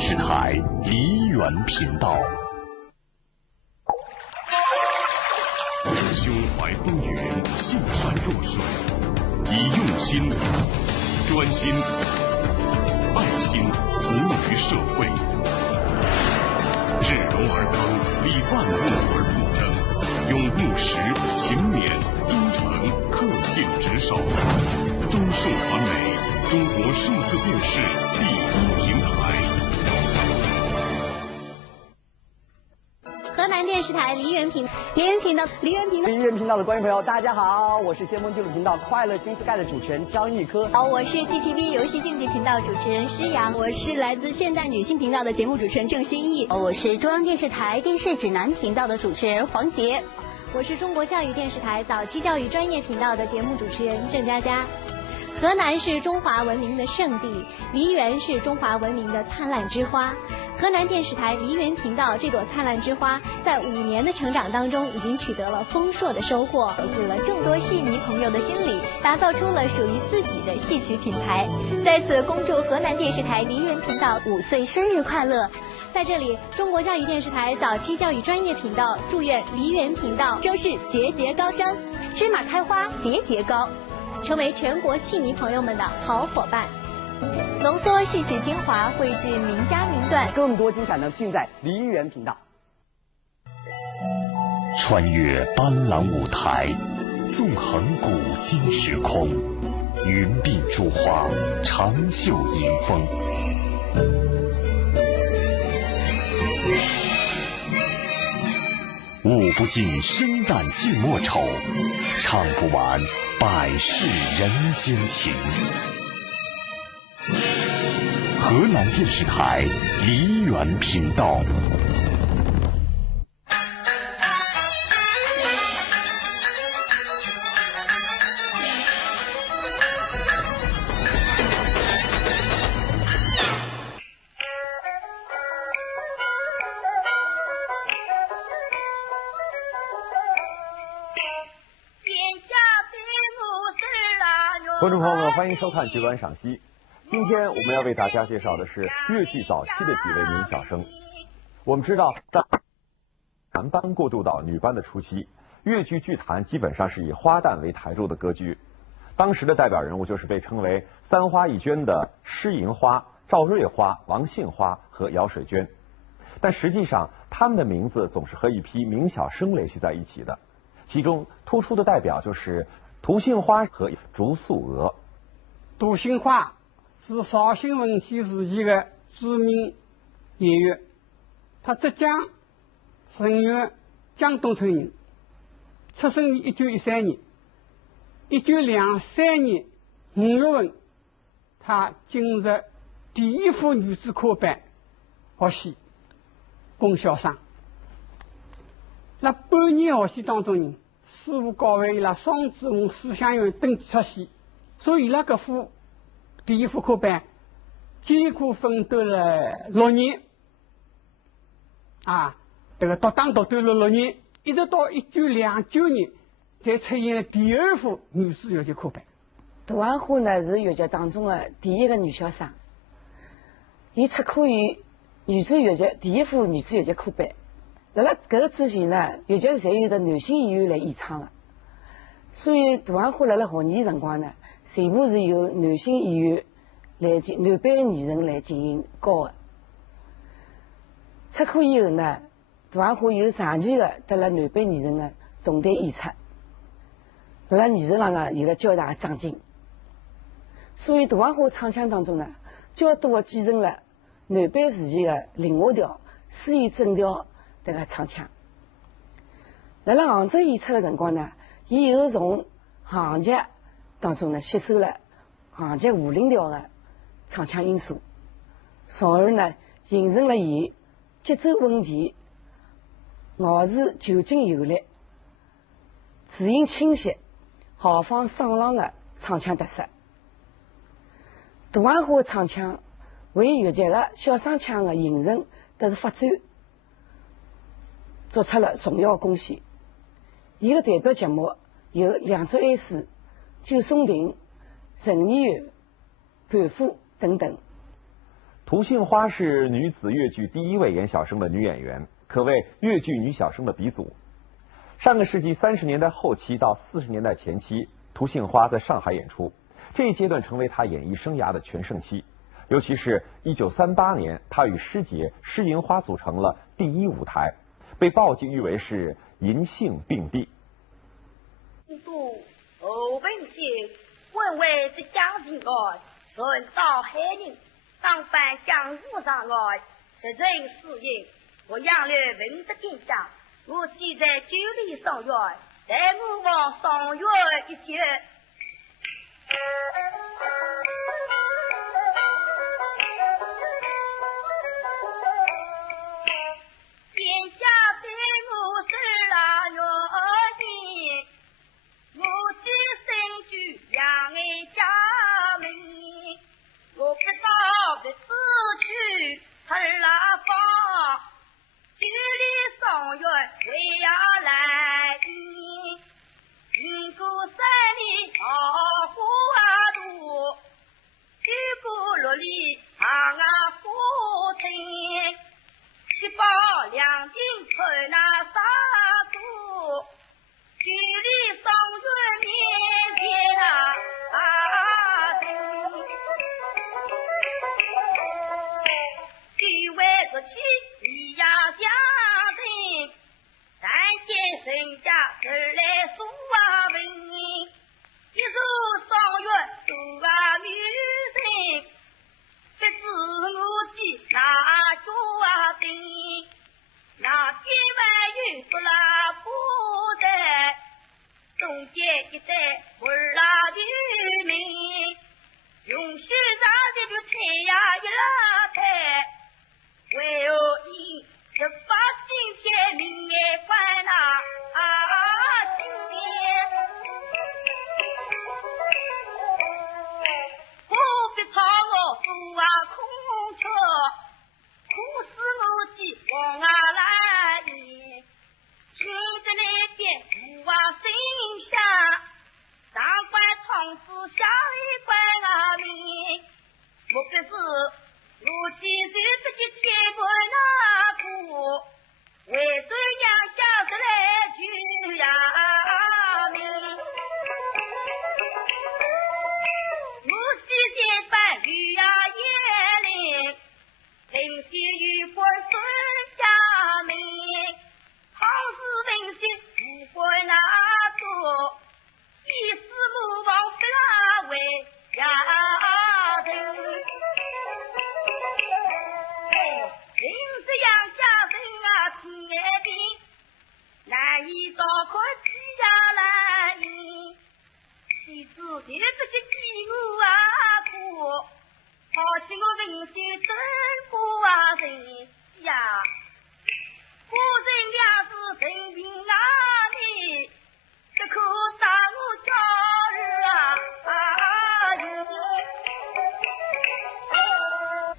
视台梨园频道。胸怀风云，秀山若水，以用心、专心、爱心服务于社会，日荣而刚，立万物而不争，用务实、勤勉、忠诚、恪尽职守，中数传媒，中国数字电视第一平台。河南电视台梨园频道的观众朋友，大家好，我是先锋纪录频道快乐新 Sky 的主持人张玉科。好，我是 GTV 游戏竞技频道主持人施洋。我是来自现代女性频道的节目主持人郑欣宜。我是中央电视台电视指南频道的主持人黄杰。我是中国教育电视台早期教育专业频道的节目主持人郑佳佳。河南是中华文明的圣地，梨园是中华文明的灿烂之花。河南电视台梨园频道这朵灿烂之花，在5年的成长当中，已经取得了丰硕的收获，走进了众多戏迷朋友的心里，打造出了属于自己的戏曲品牌。在此恭祝河南电视台梨园频道5岁生日快乐！在这里，中国教育电视台早期教育专业频道祝愿梨园频道周氏节节高升，芝麻开花节节高，成为全国戏迷朋友们的好伙伴。浓缩戏曲精华，汇聚名家名段，更多精彩呢尽在梨园频道。穿越斑斓舞台，纵横古今时空，云鬓珠花，长袖迎风。舞不尽生旦净末丑，唱不完百世人间情。河南电视台梨园频道。观众朋友们，欢迎收看《剧馆赏析》。今天我们要为大家介绍的是越剧早期的几位名小生。我们知道，在男班过渡到女班的初期，越剧剧坛基本上是以花旦为台柱的格局。当时的代表人物就是被称为三花一娟的施银花、赵瑞花、王杏花和姚水娟。但实际上，他们的名字总是和一批名小生联系在一起的。其中突出的代表就是涂杏花和竹素娥。涂杏花是绍兴文戏时期的著名演员，他浙江省县江东村人，出生于1913年。1923年5月份，他进入第一副女子科班学习，攻小生。那半年学习当中，师傅教会伊拉双子宫思想院登记出戏，所以伊拉搿副第一副科班艰苦奋斗了6年，这个独当独斗了6年，一直到1929年才出现了第2副女子越剧科班。杜万花呢是越剧当中的第一个女小生，伊出科于女子越剧第1副女子越剧科班。辣辣搿个之前呢，越剧侪有的男性演员来演唱的，所以杜万花辣辣学艺辰光呢，全部是由男性演员来男班的艺人来进行教的。出科以后呢，杜万花有长期的得了男班艺人的同台演出，辣辣艺术上呢有了较大的长进。所以杜万花唱腔当中呢，较多的继承了男班时期的灵活调、诗意正调这个唱腔。辣辣杭州演出的辰光呢，伊又从杭剧当中呢吸收了杭剧武林调的唱腔因素，从而呢形成了伊节奏稳健、咬字遒劲有力、字音清晰、豪放爽朗的唱腔特色。杜万花的唱腔为越剧的小生腔的形成得是发展做出了重要贡献。伊的代表节目有《两座哀思》、《九松亭》、《人年月》、《盘虎》等等。涂杏花是女子越剧第一位演小生的女演员，可谓越剧女小生的鼻祖。上个世纪30年代后期到40年代前期，涂杏花在上海演出，这一阶段成为她演艺生涯的全盛期。尤其是1938年，她与师姐施银花组成了第一舞台，被报记誉为是银杏并蒂。都后本县问为这将军来，顺道海人当班江湖上来，实真事业，我养了文德天下，我记在九里上院，在我往上院一节。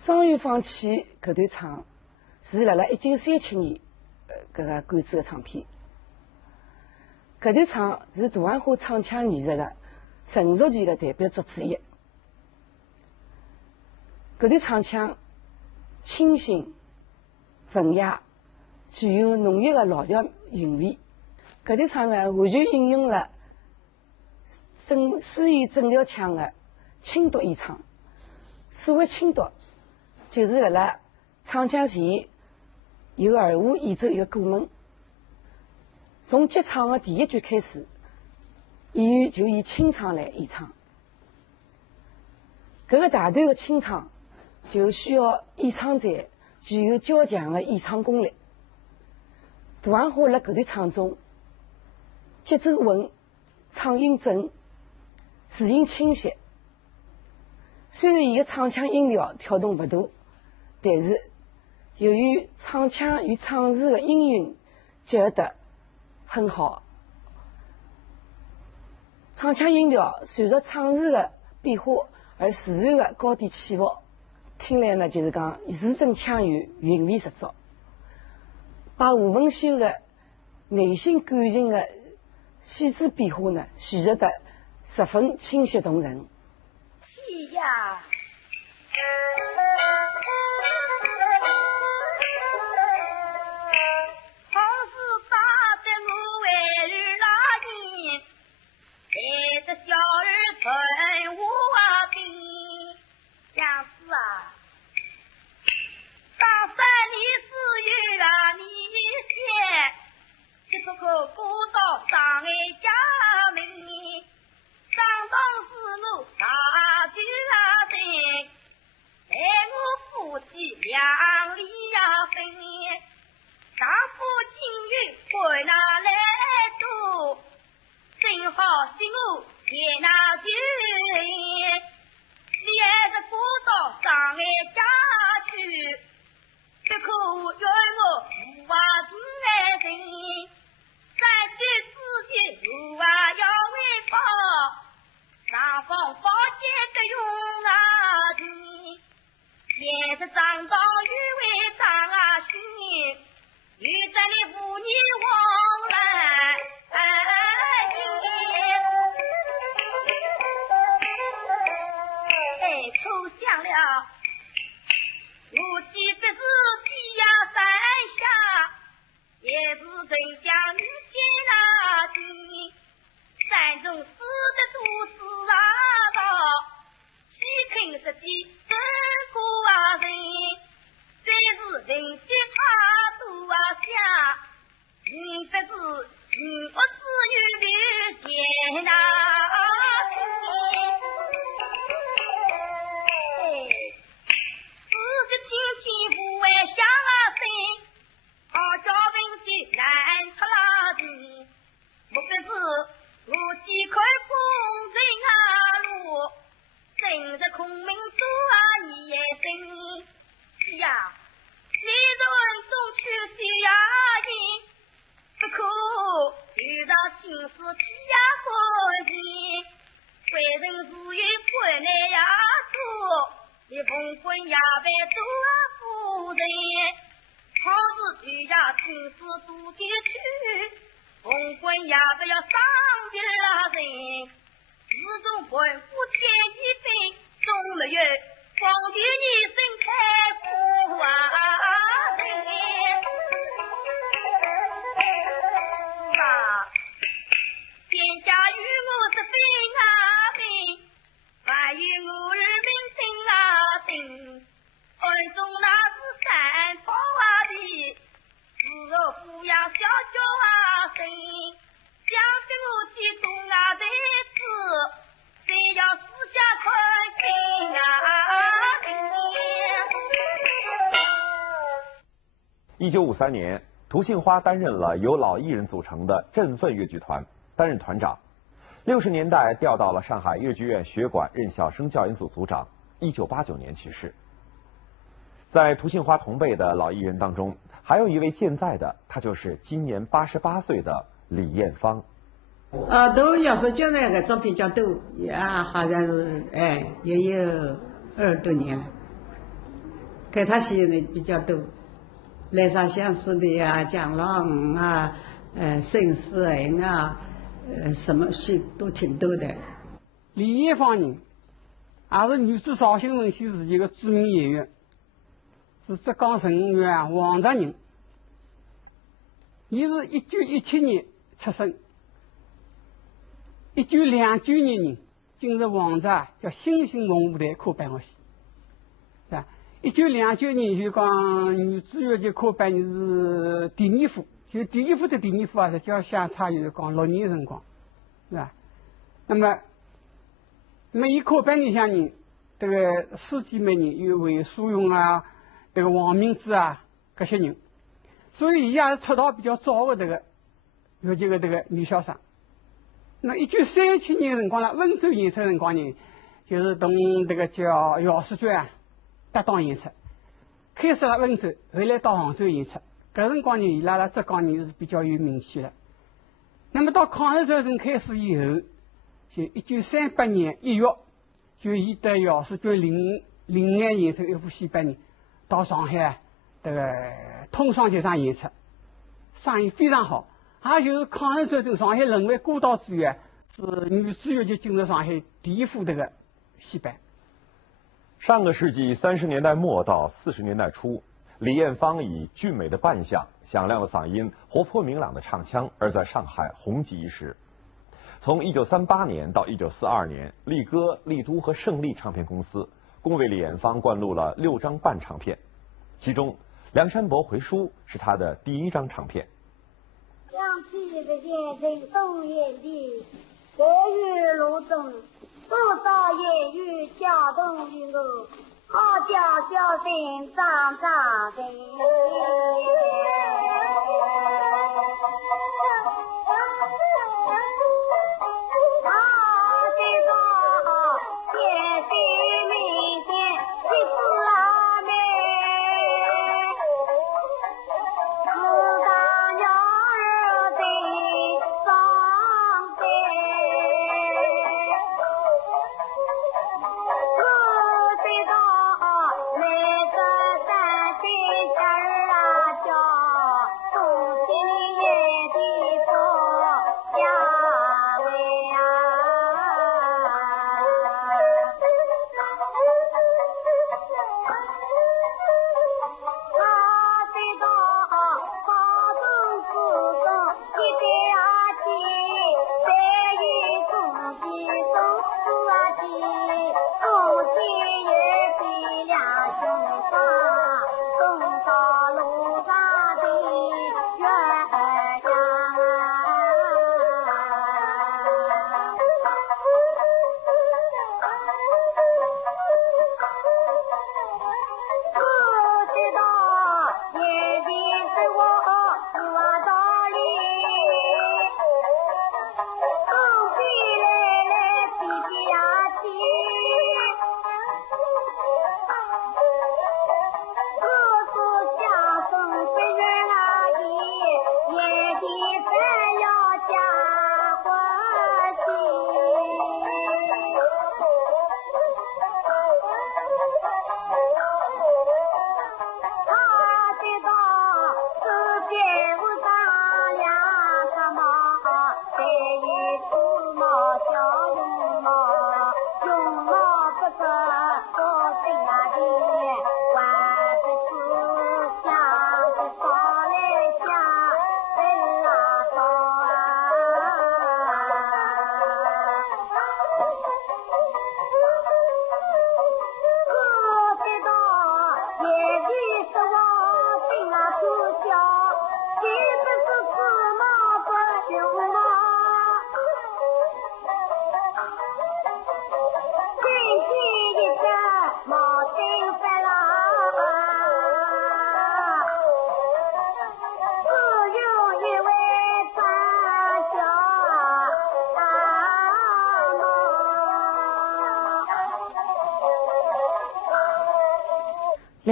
双月放弃搿段唱是辣辣1937年搿个改制的唱片。搿段唱是大安花唱腔艺术的成熟期的代表作之一。搿段唱腔清新文雅，具有浓郁的老调韵味。搿段唱呢，完全应用了思域整条腔的轻读演唱。所谓轻读，就是辣辣唱腔前由二胡演奏一个过门，从接唱的第一句开始，演员就以清唱来演唱。搿个大段的清唱就需要演唱者具有较强的演唱功力。大安花辣搿段唱中，节奏稳，唱音正，字音清晰。虽然伊个唱腔音调跳动不大，但是由于唱腔与唱词的音韵结合得很好，唱腔音调随着唱词的变化而自然的高低起伏，听来呢就是讲字正腔圆，韵味十足，把吴文秀的内心感情的细致变化呢叙述得十分清晰动人。呀，真相女见那金，山中死的都是道，岂肯实际真过人？这是人血他都下，你不是我子女的天哪！1953年，涂杏花担任了由老艺人组成的振奋越剧团，担任团长。60年代调到了上海越剧院学馆任小生教研组组长。1989年去世。在涂杏花同辈的老艺人当中，还有一位健在的，他就是今年88岁的李艳芳。都要是觉得个做比较多，也好像是也有20多年了，给他写的比较多。来上相思的呀，蒋郎啊，盛世恩啊，什么戏都挺多的。李艳芳人，也是女子绍兴文戏时期的著名演员，是浙江省院黄泽人。伊是1917年出生，1929年人进入黄泽叫新兴文舞台科班学习，是吧？1929年就讲女子越剧科班是第2副，就第1副的第2副啊，实际上相差就是讲6年辰光，是吧？那么伊科班里向人，这个师姐妹人有韦淑荣啊，这个王明志啊，这些人，所以伊也是出道比较早的这个越剧的这个女小生。那1937年辰光呢，温州演出辰光呢，就是同这个叫姚世娟啊搭档演出，开始了温州，后来到杭州演出。搿辰光呢，伊拉浙江人是比较有名气的。那么到抗日战争开始以后，就1938年1月，就伊带姚世娟临安演出一部戏班呢，到上海这个通商剧场演出，生意非常好。也就是抗日战争，上海沦为孤岛之源，是女子越剧进入上海第1副这个戏班。上个世纪30年代末到40年代初，李艳芳以俊美的扮相、响亮的嗓音、活泼明朗的唱腔而在上海红极一时。从1938年到1942年，力歌、丽都和胜利唱片公司共为李艳芳灌录了6张半唱片，其中《梁山伯回书》是她的第1张唱片。想起这眼睛东眼里，白玉炉中，多少言语交动于我，好叫小心张张的。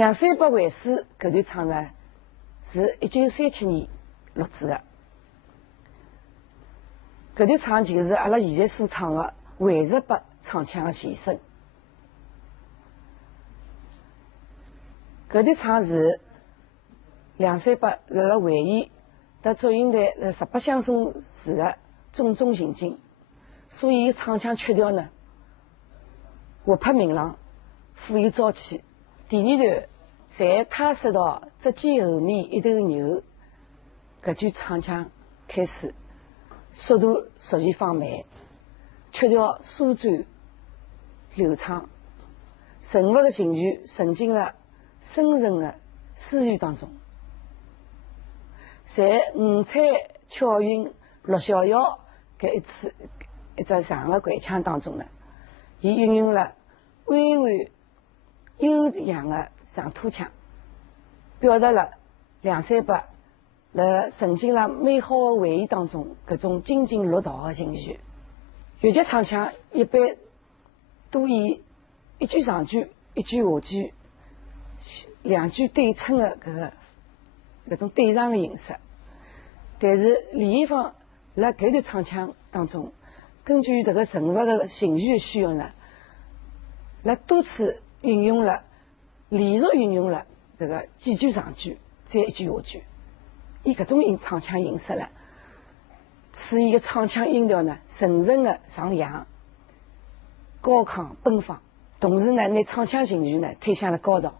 梁山伯会师搿段唱呢，是1937年录制的。搿段唱就是阿拉现在所唱的韦十八唱腔的前身。搿段唱是梁山伯辣辣会演搭祝英台辣18相送时的种种情景，所以唱腔曲调呢活泼明朗，富有朝气。第二段在他说到只见后面一头牛，搿句唱腔开始，速度逐渐放慢，曲调舒展流畅，人物的情绪沉浸了深沉的思绪当中。在五彩巧云陆逍遥搿一只长的管腔当中呢，伊运用了委婉悠扬的长拖腔，表达了梁山伯辣沉浸了美好的回忆当中搿种津津乐道的情绪。越剧唱腔一般都以一句上句一句下句两句对称的搿种对唱的形式，但是李艳芳辣搿段唱腔当中，根据这个人物的情绪的需要呢，辣多次运用了连续运用了这个几句上句再一句下句，以搿种唱腔形式呢，使伊个唱腔音调呢层层的上扬，高亢奔放，同时呢拿唱腔情绪呢推向了高潮。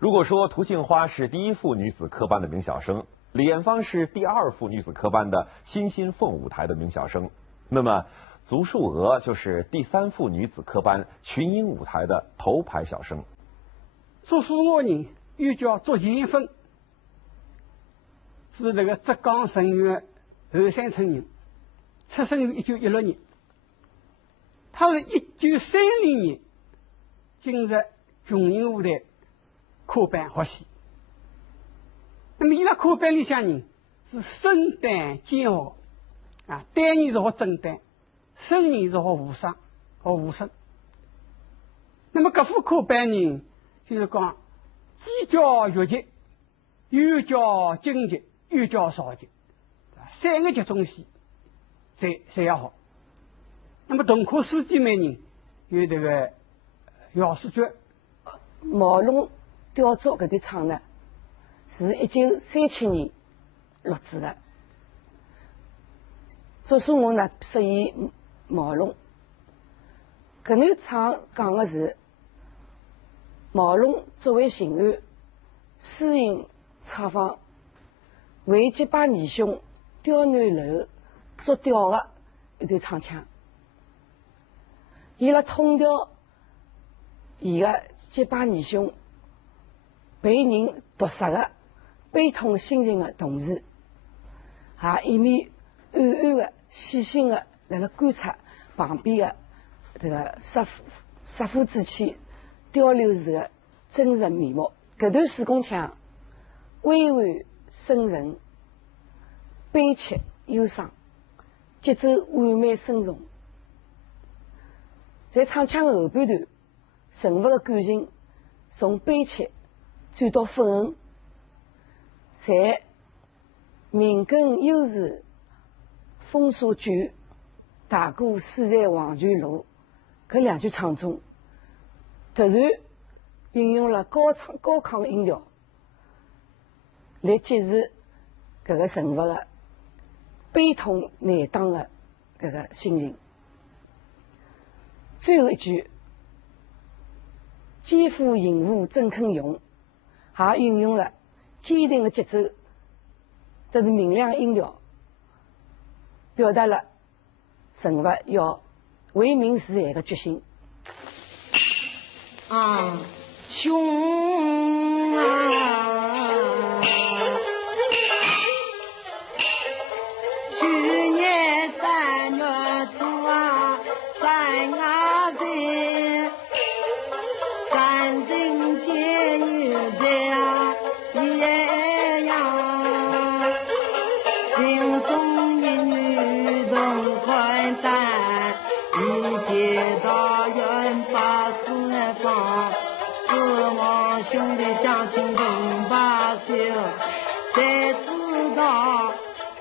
如果说涂杏花是第一副女子科班的名小生，李艳芳是第二副女子科班的新兴凤舞台的名小生，那么足树娥就是第三副女子科班群英舞台的头牌小生。足树娥人又叫祝前芬，是那个浙江省县后山村人，出生于1916年。他是1930年进入琼英舞台科班学习。那么伊拉科班里向人是身担兼学啊，单人是学正担，生人是学武生和武生。那么搿副科班人就是讲既叫越级，又叫京级，又叫少级，3个级中戏侪要好。那么同科师姐妹人有这个姚世觉。毛龙雕琢搿段唱呢，是1937年录制的。作书我呢适宜毛龙。搿段唱讲的是毛龙作为刑案私营厂房为结拜义兄刁难楼捉雕的一段唱腔。伊拉通调伊个结拜义兄被人毒杀的悲痛心情的同时，也一面暗暗的细心的来了观察旁边的这个杀夫之妻雕馏时的真实面目。搿段四宫腔微微深沉，悲切忧伤，节奏完美深重。在唱腔的后半段，人物的感情从悲切转到愤恨，在命根忧时风沙久，大哥死在黄泉路搿2句唱中，突然运用了高亢音调来揭示搿个人物的悲痛难当的搿个心情。最后一句肩负淫妇真肯用，也运用了坚定的节奏，这是明亮音调，表达了人物要为民除害的决心。啊，兄啊，去年3月初啊，3亚在山顶见有在啊夜阳，心中一女同宽担，一街道远把四方，指望兄弟相亲同把手，才知道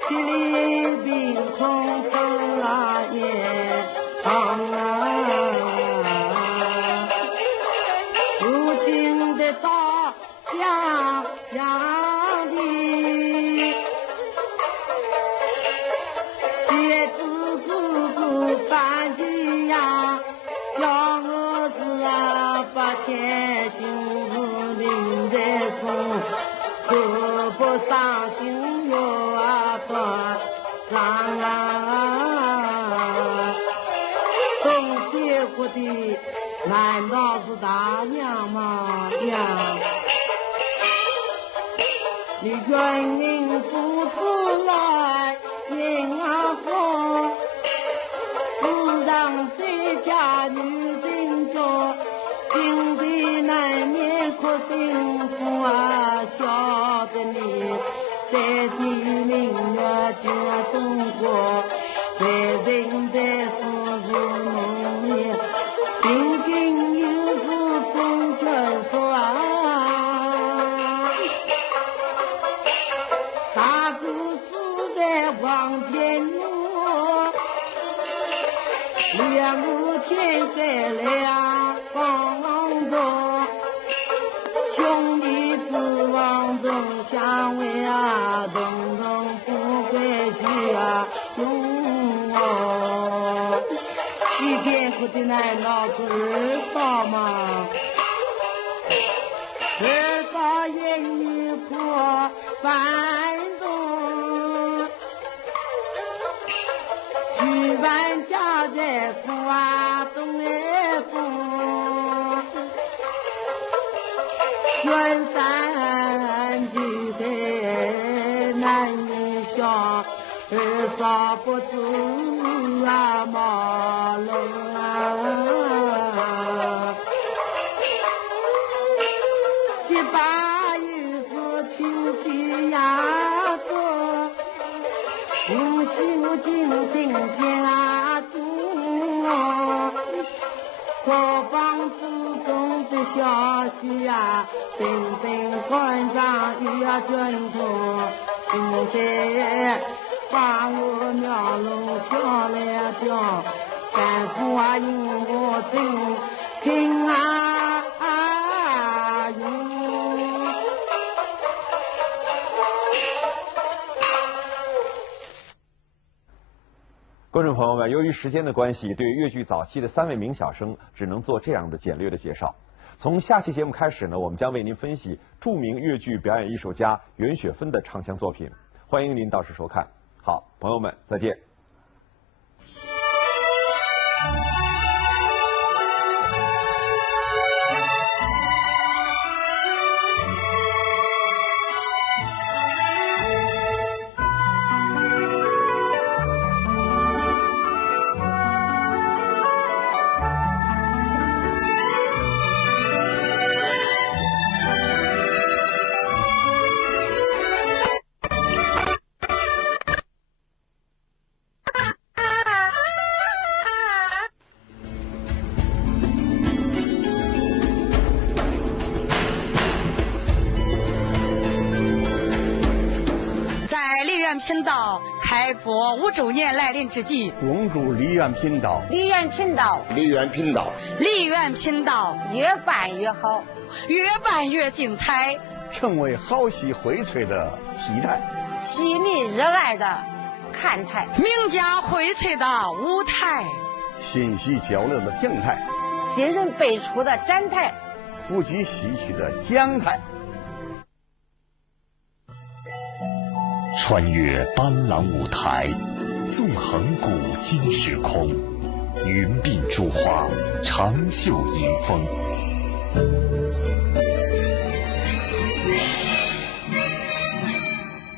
地里病从成了夜长啊。如今的到家乡里，鞋子自古搬起呀，叫我是啊把钱心是领在手，可不伤心哟啊不伤啊。东西活的难道是大娘吗呀？你原因不出来人啊风，世上这家女人多，经济难免可幸福啊，晓得你在地名啊就啊中国，在人在富庶农业，平均有时总觉说啊，大故事在往前路，两路天在两方中，兄弟指望中相会啊，东东不归去啊，欺骗不的难道是二嫂吗？二嫂言语破反动，举办家在府啊东来风，远山啊，少不知啊马龙啊，几把一个清晰呀子，无心静静家中啊，这房子中的消息呀，等等官上要准头，现在把我庙龙下来掉，干活啊因我真听啊用。观众朋友们，由于时间的关系，对越剧早期的3位名小生只能做这样的简略的介绍。从下期节目开始呢，我们将为您分析著名越剧表演艺术家袁雪芬的唱腔作品，欢迎您到时收看。好，朋友们，再见。频道开播5周年来临之际，恭祝梨园频道越办越好，越办越精彩，成为好戏荟萃的戏台，戏迷热爱的看台，名家荟萃的舞台，信息交流的平台，新人辈出的展台，普及戏曲的讲台。穿越斑斓舞台，纵横古今时空，云鬓珠花，长袖迎风。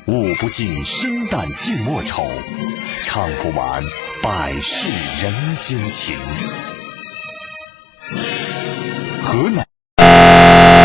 舞不尽生旦净末丑，唱不完百世人间情。河南